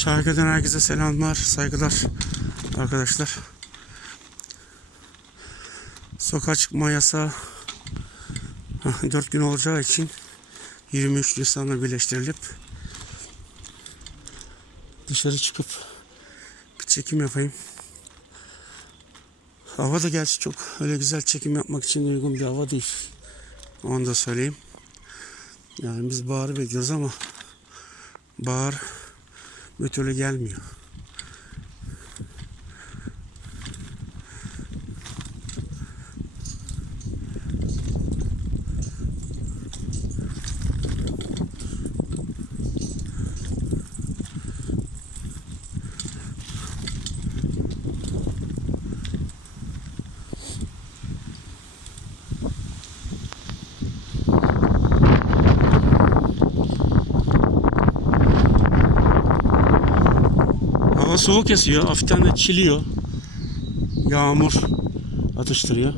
Şarkıdan herkese selamlar, saygılar arkadaşlar. Sokağa çıkma yasağı 4 gün olacağı için 23 Nisan'la birleştirilip dışarı çıkıp bir çekim yapayım. Hava da gerçi çok öyle güzel çekim yapmak için uygun bir hava değil. Onu da söyleyeyim. Yani biz baharı bekliyoruz ama bahar bir türlü gelmiyor. Hava soğuk esiyor. Hafiften de çiliyor. Yağmur atıştırıyor.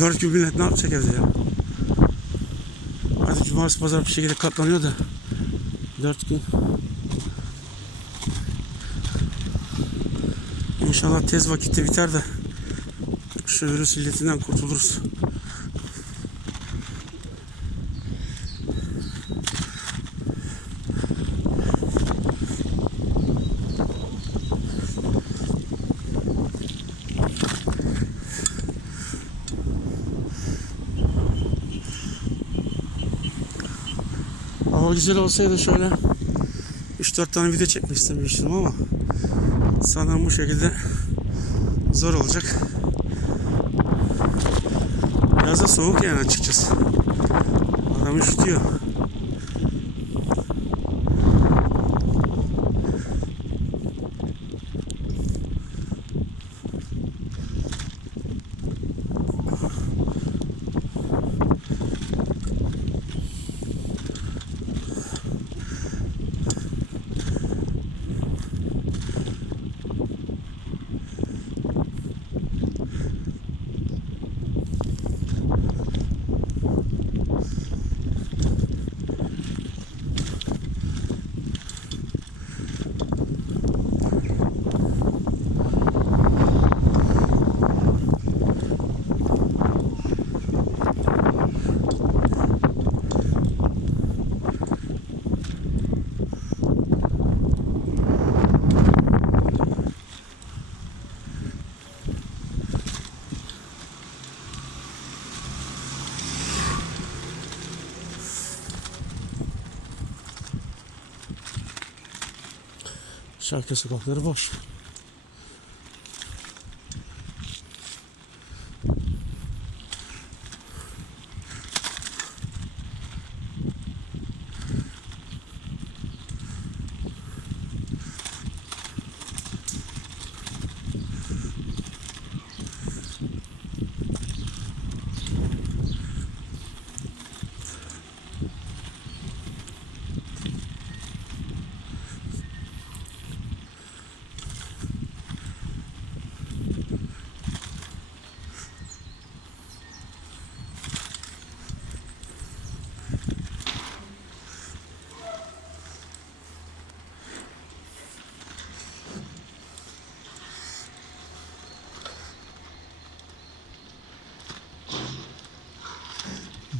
Dört gün millet ne yapacak evde ya? Hadi cumartesi pazar bir şekilde katlanıyor da. Dört gün. İnşallah tez vakitte biter de şu virüs illetinden kurtuluruz. Hava güzel olsaydı şöyle 3-4 tane video çekmek istemiştim ama sanırım bu şekilde zor olacak. Biraz soğuk yani açıkçası. Adam üşütüyor. Şarkı sokakları boş.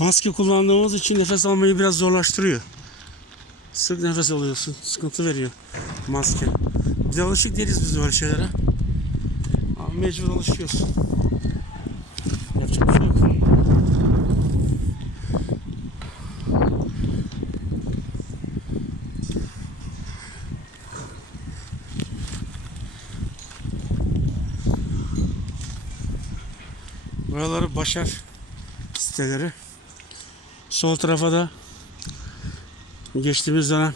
Maske kullandığımız için nefes almayı biraz zorlaştırıyor. Sık nefes alıyorsun. Sıkıntı veriyor maske. Biz alışık değiliz biz böyle şeylere. Ama mecbur alışıyorsun. Yapacak bir şey yok. Buraları Başar siteleri. Sol tarafa da geçtiğimiz dönem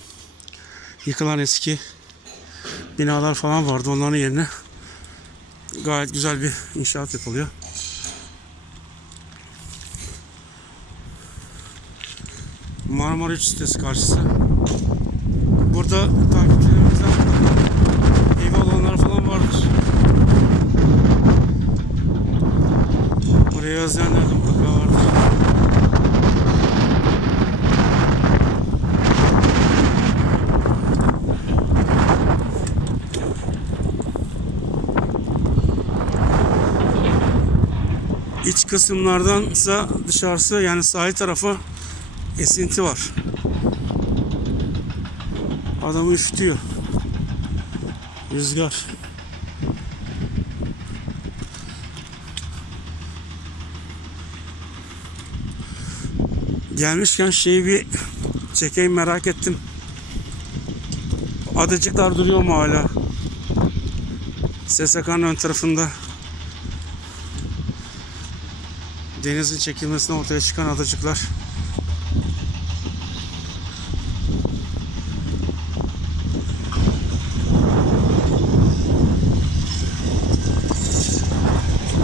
yıkılan eski binalar falan vardı. Onların yerine gayet güzel bir inşaat yapılıyor. Marmara 3 sitesi karşısı. Burada takipçilerimizden ev alanlar falan vardır. Buraya özleyenler de mutlaka vardır. İç kısımlardansa dışarısı yani sahil tarafı esinti var. Adamı üşütüyor. Rüzgar. Gelmişken şeyi bir çekeyim merak ettim. Adacıklar duruyor mu hala? SSK'nın ön tarafında denizin çekilmesine ortaya çıkan adacıklar.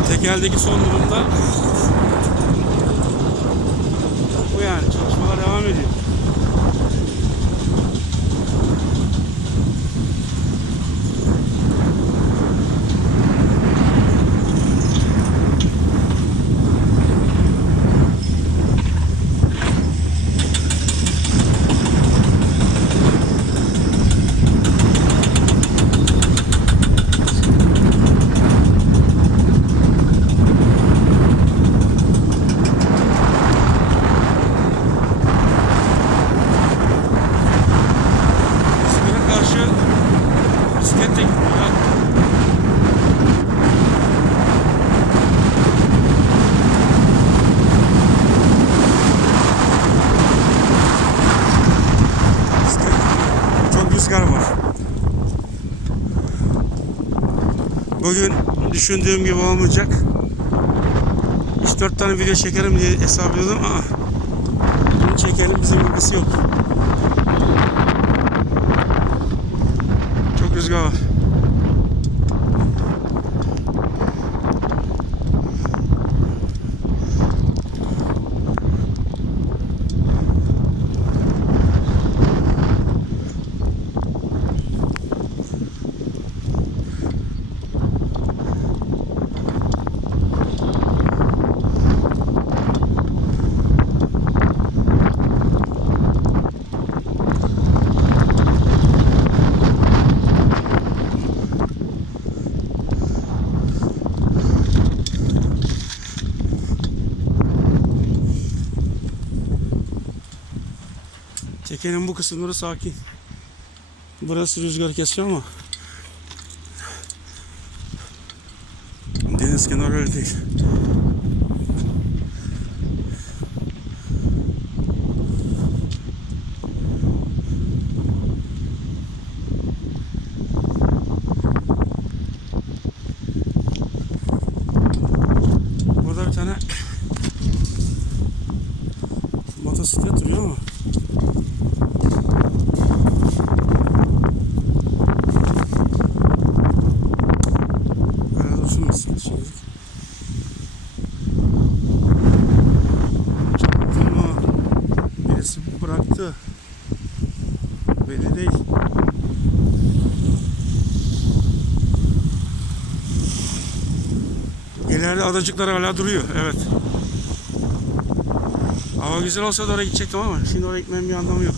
Tekeldeki son durumda bu yani çalışmalar devam ediyor. Rüzgara karşı bisiklet de gidiyor ya. Bisiklet Çok rüzgar var. Bugün düşündüğüm gibi olmayacak. 3-4 tane video çekerim diye hesap ediyordum ama bunu çekelim bizim ilgisi yok. Çok rüzgar var. Tekenin bu kısımları sakin. Burası rüzgar kesiyor ama deniz kenarı öyle değil. Burada bir tane motosiklet duruyor ama Bayağı dursun mesela şimdi. Çaktırma. Birisi bıraktı. Belli değil. İleride adacıklar hala duruyor. Evet. Hava güzel olsa da oraya gidecektim ama şimdi oraya gitmemin bir anlamı yok.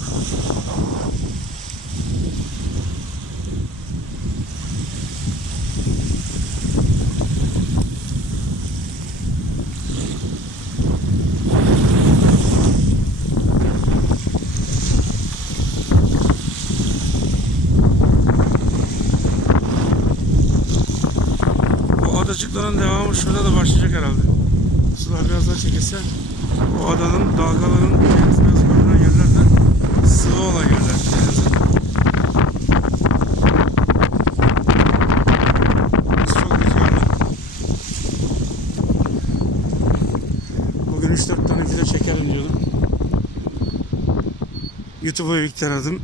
Adacıkların devamı şurada da başlayacak herhalde. Sular biraz daha çekilse o adanın dalgaların denizmez görünen yerlerden sıvı olan yerler denize. Bugün 3-4 tane video çekerim diyordum. YouTube'a ilk aradım.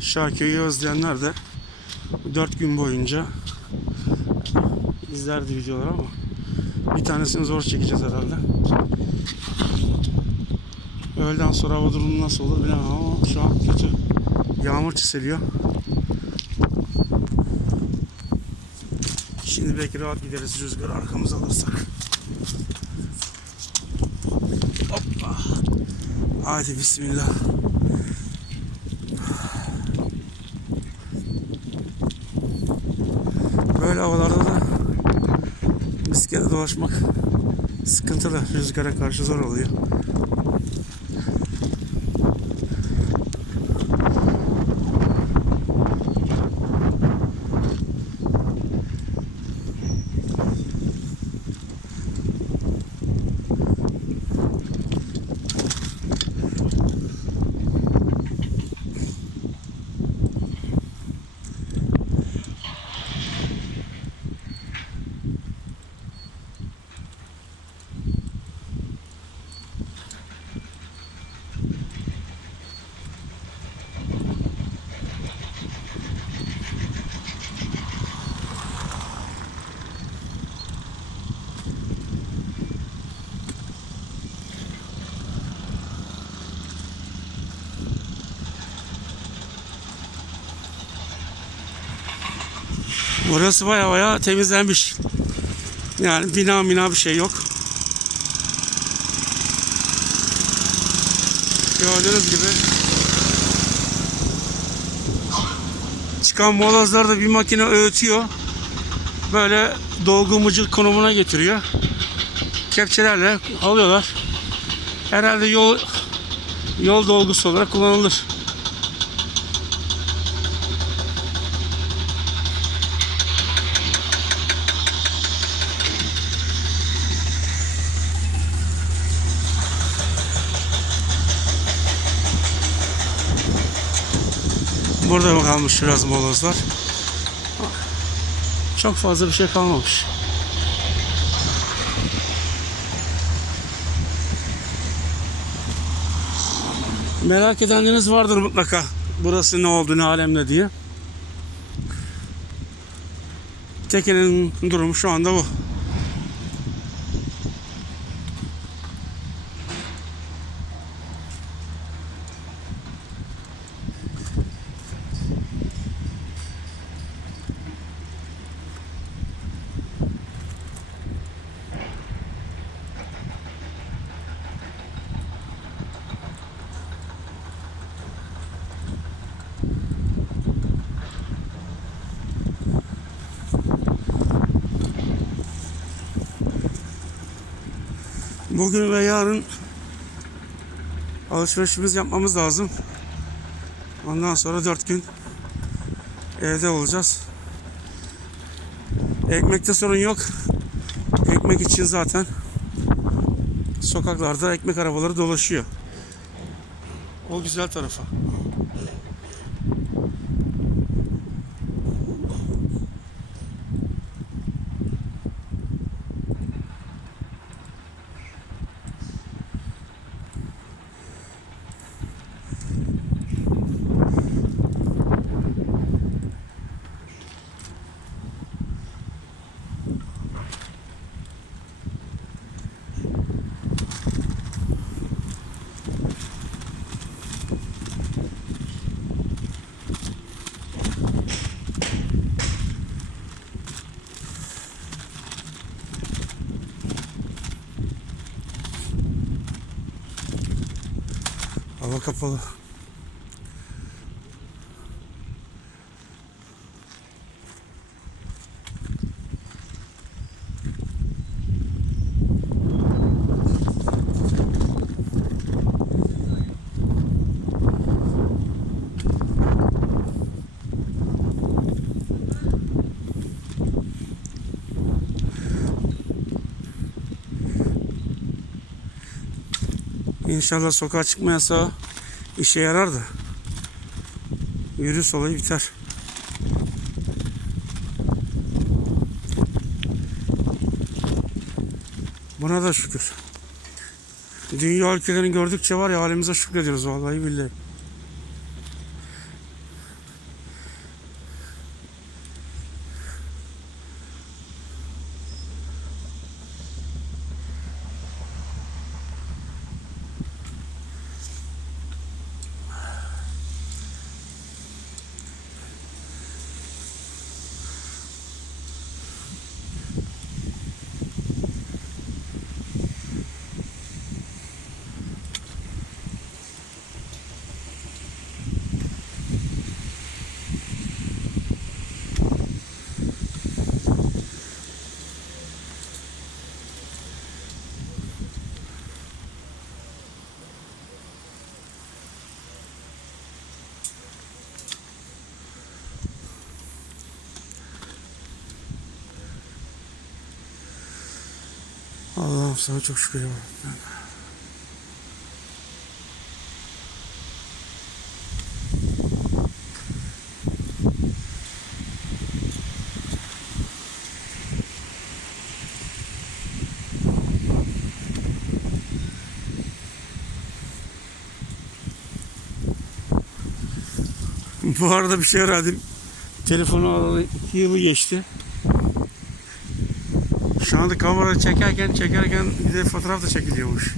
Şakir'i özleyenler de 4 gün boyunca izlerdi videoları ama bir tanesini zor çekeceğiz herhalde. Öğleden sonra hava durumu nasıl olur bilemem ama şu an kötü. Yağmur çiseliyor. Şimdi belki rahat gideriz rüzgarı arkamıza alırsak. Hoppa. Hadi bismillah. Böyle havalarda da bisiklete dolaşmak sıkıntılı. Rüzgara karşı zor oluyor. Burası baya baya temizlenmiş. Yani bina mina bir şey yok. Gördüğünüz gibi çıkan molozları da bir makine öğütüyor. Böyle dolgu mıcır konumuna getiriyor. Kepçelerle alıyorlar. Herhalde yol yol dolgusu olarak kullanılır. Burada mı kalmış biraz molozlar? Çok fazla bir şey kalmamış. Merak edenleriniz vardır mutlaka. Burası ne oldu, ne alemde diye. Tekenin durumu şu anda bu. Bugün ve yarın alışverişimiz yapmamız lazım. Ondan sonra dört gün evde olacağız. Ekmekte sorun yok. Ekmek için zaten sokaklarda ekmek arabaları dolaşıyor. O güzel tarafı. kapalı. İnşallah sokağa çıkma yasağı işe yarar da virüs olayı biter. Buna da şükür. Dünya ülkelerini gördükçe var ya halimize şükrediyoruz vallahi billahi. Allah'ım sana çok şükür. Rabbim. Bu arada bir şey öğrendim. Telefonu alalı iki yılı geçti. Şu anda kamera çekerken çekerken bir de fotoğraf da çekiliyormuş.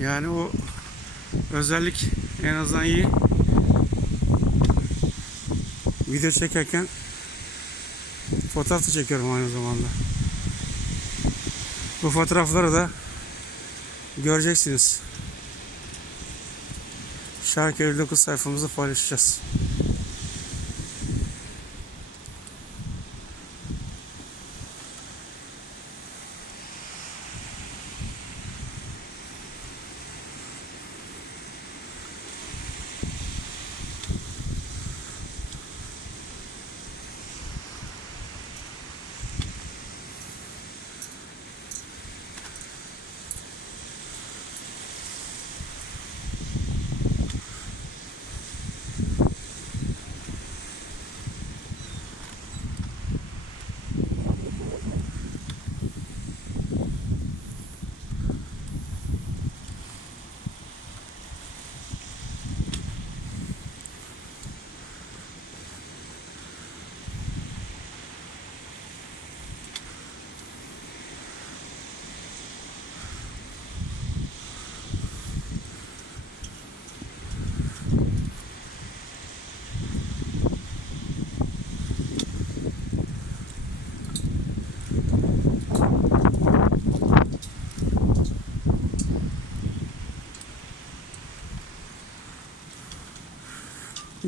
Yani o özellik en azından iyi. Video çekerken fotoğraf da çekiyorum aynı zamanda. Bu fotoğrafları da göreceksiniz. Şarkı 59 sayfamızda paylaşacağız.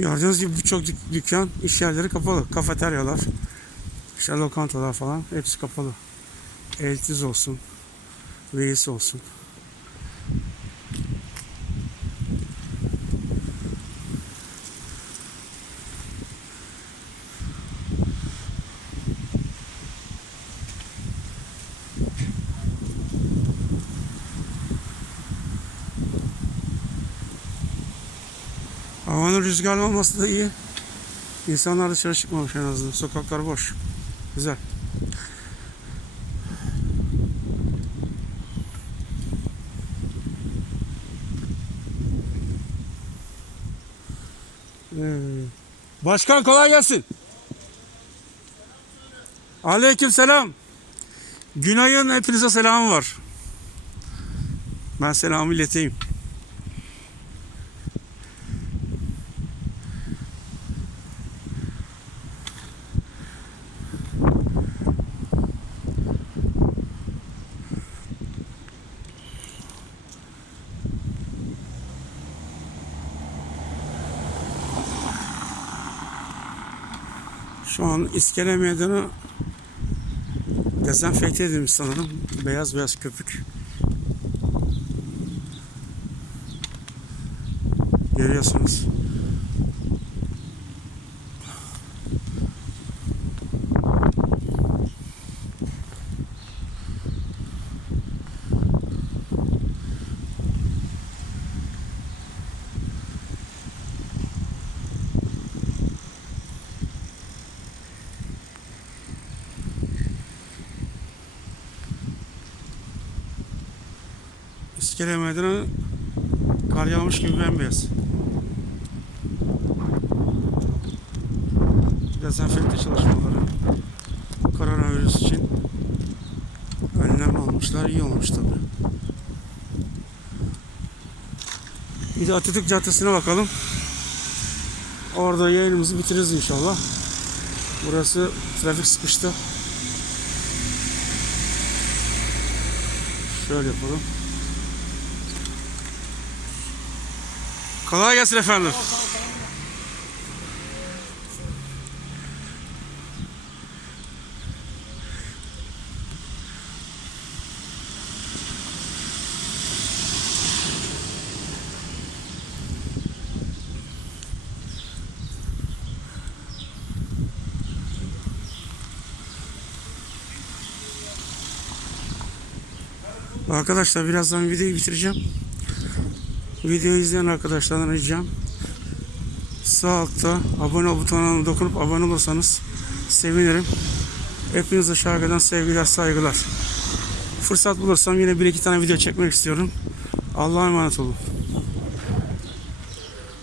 Gördüğünüz gibi birçok dük- dükkan, iş yerleri kapalı. Kafeteryalar, işte lokantalar falan hepsi kapalı. Eltiz olsun, reis olsun. Havanın rüzgarlı olması da iyi. İnsanlar dışarı çıkmamış en azından. Sokaklar boş. Güzel. Başkan kolay gelsin. Aleyküm selam. Günay'ın hepinize selamı var. Ben selamı ileteyim. Şu an İskele Meydanı dezenfekte edilmiş sanırım. Beyaz beyaz köpük. Görüyorsunuz. İskele meydanı kar yağmış gibi bembeyaz. Dezenfekte çalışmaları koronavirüs için önlem almışlar. iyi olmuş tabi. Bir de Atatürk Caddesi'ne bakalım. Orada yayınımızı bitiririz inşallah. Burası trafik sıkıştı. Şöyle yapalım. Kolay gelsin efendim. Arkadaşlar birazdan videoyu bitireceğim. Videoyu izleyen arkadaşlardan ricam sağ altta abone butonuna dokunup abone olursanız sevinirim. Hepinize şarkıdan sevgiler saygılar. Fırsat bulursam yine bir iki tane video çekmek istiyorum. Allah'a emanet olun.